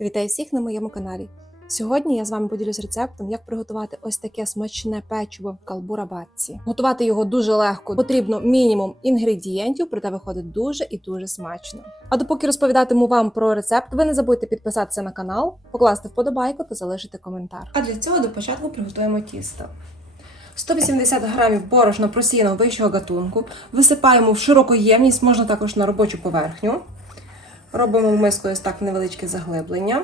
Вітаю всіх на моєму каналі. Сьогодні я з вами поділюсь рецептом, як приготувати ось таке смачне печиво в калбурабатці. Готувати його дуже легко, потрібно мінімум інгредієнтів, проте виходить дуже і дуже смачно. А допоки розповідатиму вам про рецепт, ви не забудьте підписатися на канал, покласти вподобайку та залишити коментар. А для цього до початку приготуємо тісто. 180 грамів борошна просіяного вищого гатунку висипаємо в широку ємність, можна також на робочу поверхню. Робимо в миску ось так невеличке заглиблення.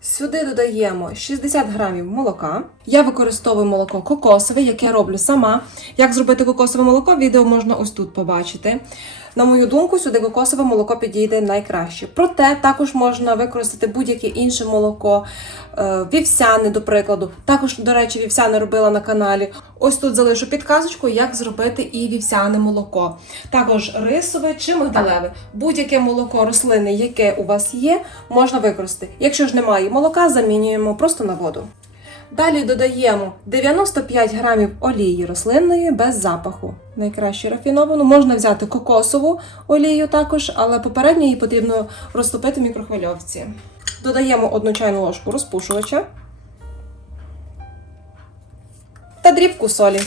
Сюди додаємо 60 грамів молока. Я використовую молоко кокосове, яке я роблю сама. Як зробити кокосове молоко, відео можна ось тут побачити. На мою думку, сюди кокосове молоко підійде найкраще. Проте також можна використати будь-яке інше молоко, е, вівсяне, до прикладу. Також, до речі, вівсяне робила на каналі. Ось тут залишу підказочку, як зробити і вівсяне молоко. Також рисове чи мигдалеве. Будь-яке молоко рослини, яке у вас є, можна використати. Якщо ж немає молока, замінюємо просто на воду. Далі додаємо 95 грамів олії рослинної без запаху. Найкраще рафіновану. Можна взяти кокосову олію також, але попередньо її потрібно розтопити в мікрохвильовці. Додаємо одну чайну ложку розпушувача та дрібку солі.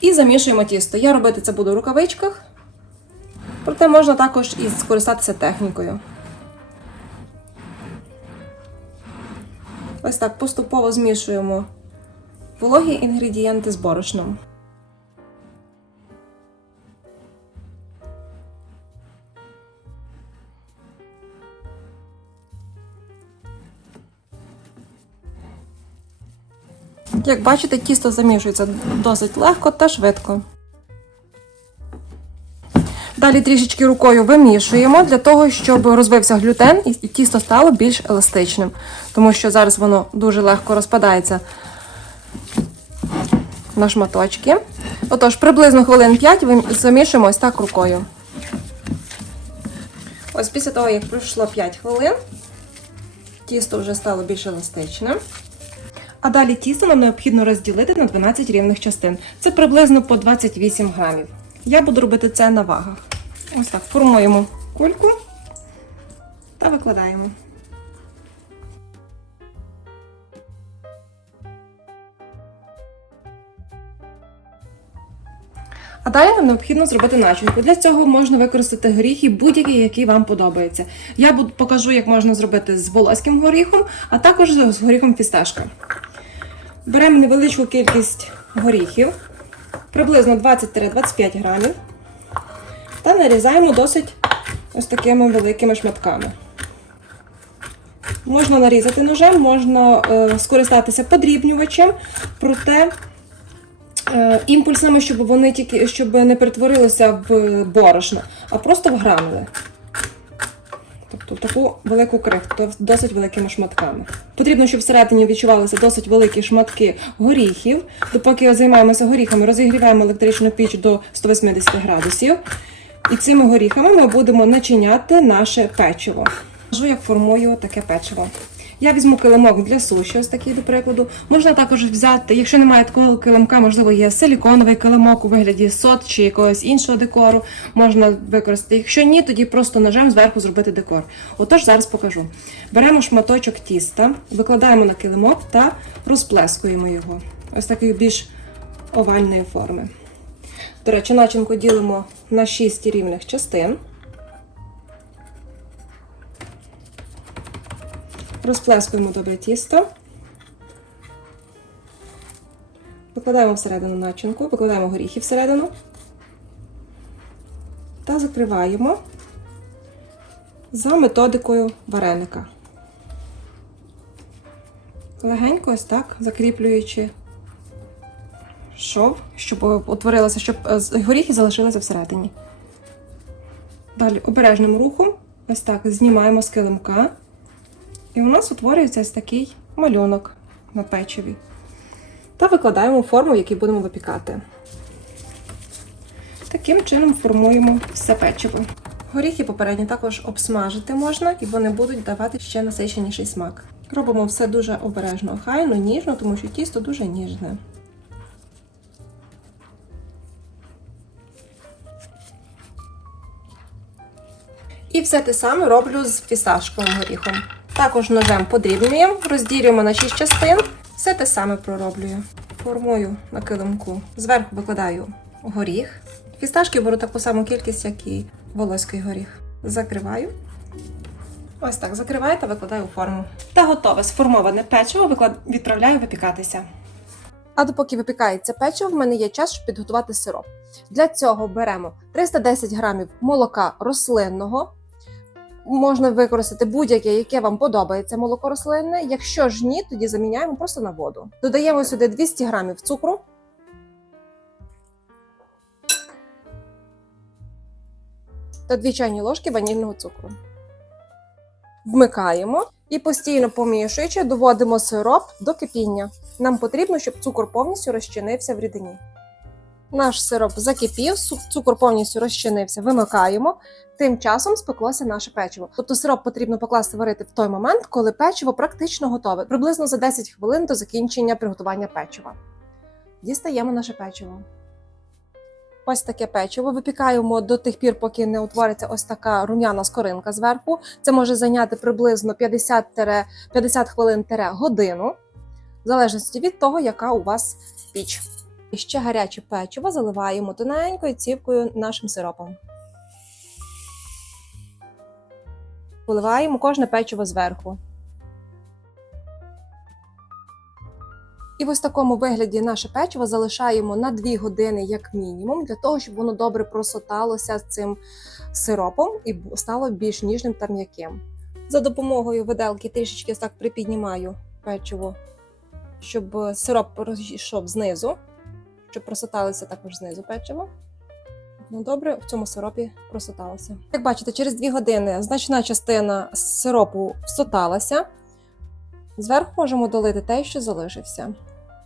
І замішуємо тісто. Я робити це буду в рукавичках, проте можна також і скористатися технікою. Ось так поступово змішуємо вологі інгредієнти з борошном. Як бачите, тісто замішується досить легко та швидко. Далі трішечки рукою вимішуємо для того, щоб розвився глютен і тісто стало більш еластичним, тому що зараз воно дуже легко розпадається на шматочки. Отож, приблизно хвилин 5 замішуємо ось так рукою. Ось після того, як пройшло 5 хвилин, тісто вже стало більш еластичним. А далі тісто нам необхідно розділити на 12 рівних частин. Це приблизно по 28 грамів. Я буду робити це на вагах. Ось так формуємо кульку та викладаємо. А далі нам необхідно зробити начинку. Для цього можна використати горіхи будь-які, які вам подобаються. Я покажу, як можна зробити з волоським горіхом, а також з горіхом фісташка. Беремо невеличку кількість горіхів, приблизно 20-25 грамів, та нарізаємо досить ось такими великими шматками. Можна нарізати ножем, можна е, скористатися подрібнювачем, проте е, імпульсами, щоб вони тільки щоб не перетворилися в борошно, а просто в гранули. Тобто таку велику крихту, досить великими шматками. Потрібно, щоб всередині відчувалися досить великі шматки горіхів. Допоки займаємося горіхами, розігріваємо електричну піч до 180 градусів. І цими горіхами ми будемо начиняти наше печиво. Кажу, як формую таке печиво. Я візьму килимок для суші, ось такий, до прикладу. Можна також взяти, якщо немає такого килимка, можливо, є силіконовий килимок у вигляді сот чи якогось іншого декору. Можна використати. Якщо ні, тоді просто ножем зверху зробити декор. Отож, зараз покажу. Беремо шматочок тіста, викладаємо на килимок та розплескуємо його. Ось такої більш овальної форми. До речі, начинку ділимо на 6 рівних частин. Розплескуємо добре тісто. Викладаємо всередину начинку, викладаємо горіхи всередину та закриваємо за методикою вареника. Легенько ось так, закріплюючи шов, щоб утворилося, щоб е, горіхи залишилися всередині. Далі обережним рухом, ось так знімаємо з килимка. І у нас утворюється ось такий малюнок на печиві. Та викладаємо форму, в якій будемо випікати. Таким чином формуємо все печиво. Горіхи попередньо також обсмажити можна, і вони будуть давати ще насиченіший смак. Робимо все дуже обережно, хайно, ніжно, тому що тісто дуже ніжне. І все те саме роблю з фісташковим горіхом. Також ножем подрібнюємо, розділюємо на 6 частин. Все те саме пророблюю. Формую на килимку. Зверху викладаю горіх. Фісташки беру таку саму кількість, як і волоський горіх. Закриваю. Ось так закриваю та викладаю у форму. Та готове сформоване печиво відправляю випікатися. А допоки випікається печиво, в мене є час, щоб підготувати сироп. Для цього беремо 310 грамів молока рослинного. Можна використати будь-яке, яке вам подобається молоко рослинне. Якщо ж ні, тоді заміняємо просто на воду. Додаємо сюди 200 грамів цукру. Та 2 чайні ложки ванільного цукру. Вмикаємо і постійно помішуючи, доводимо сироп до кипіння. Нам потрібно, щоб цукор повністю розчинився в рідині. Наш сироп закипів, цукор повністю розчинився, вимикаємо. Тим часом спеклося наше печиво. Тобто сироп потрібно покласти варити в той момент, коли печиво практично готове, приблизно за 10 хвилин до закінчення приготування печива. Дістаємо наше печиво. Ось таке печиво. Випікаємо до тих пір, поки не утвориться ось така рум'яна скоринка зверху. Це може зайняти приблизно 50-50 хвилин годину, в залежності від того, яка у вас піч. І ще гаряче печиво заливаємо тоненькою цівкою нашим сиропом. Поливаємо кожне печиво зверху. І в ось такому вигляді наше печиво залишаємо на 2 години як мінімум, для того, щоб воно добре просоталося з цим сиропом і стало більш ніжним та м'яким. За допомогою виделки трішечки так припіднімаю печиво, щоб е, сироп розійшов знизу, щоб просоталося також знизу печиво. Ну, добре в цьому сиропі просоталося. Як бачите, через 2 години значна частина сиропу всоталася. Зверху можемо долити те, що залишився,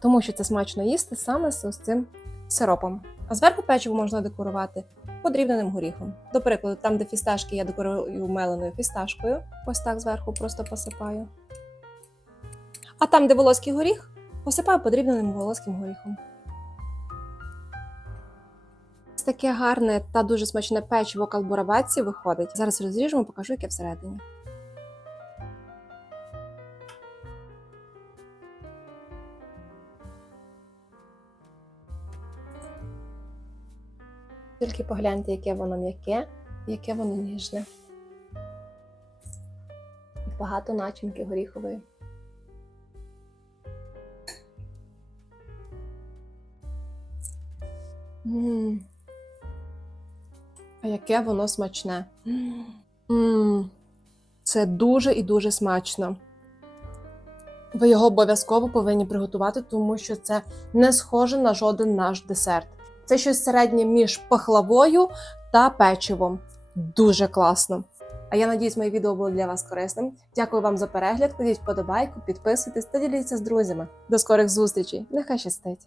тому що це смачно їсти саме з цим сиропом. А зверху печиво можна декорувати подрібненим горіхом. До прикладу, там, де фісташки, я декорую меленою фісташкою. Ось так зверху просто посипаю. А там, де волоський горіх, посипаю подрібненим волоським горіхом. Ось таке гарне та дуже смачне печиво калбурабаці виходить. Зараз розріжемо, покажу, яке всередині. Тільки погляньте, яке воно м'яке, яке воно ніжне. І Багато начинки горіхової. М. А яке воно смачне. М. Це дуже і дуже смачно. Ви його обов'язково повинні приготувати, тому що це не схоже на жоден наш десерт. Це щось середнє між пахлавою та печивом. Дуже класно. А я надіюсь, моє відео було для вас корисним. Дякую вам за перегляд. Кладіть вподобайку, підписуйтесь та діліться з друзями. До скорих зустрічей. Нехай щастить!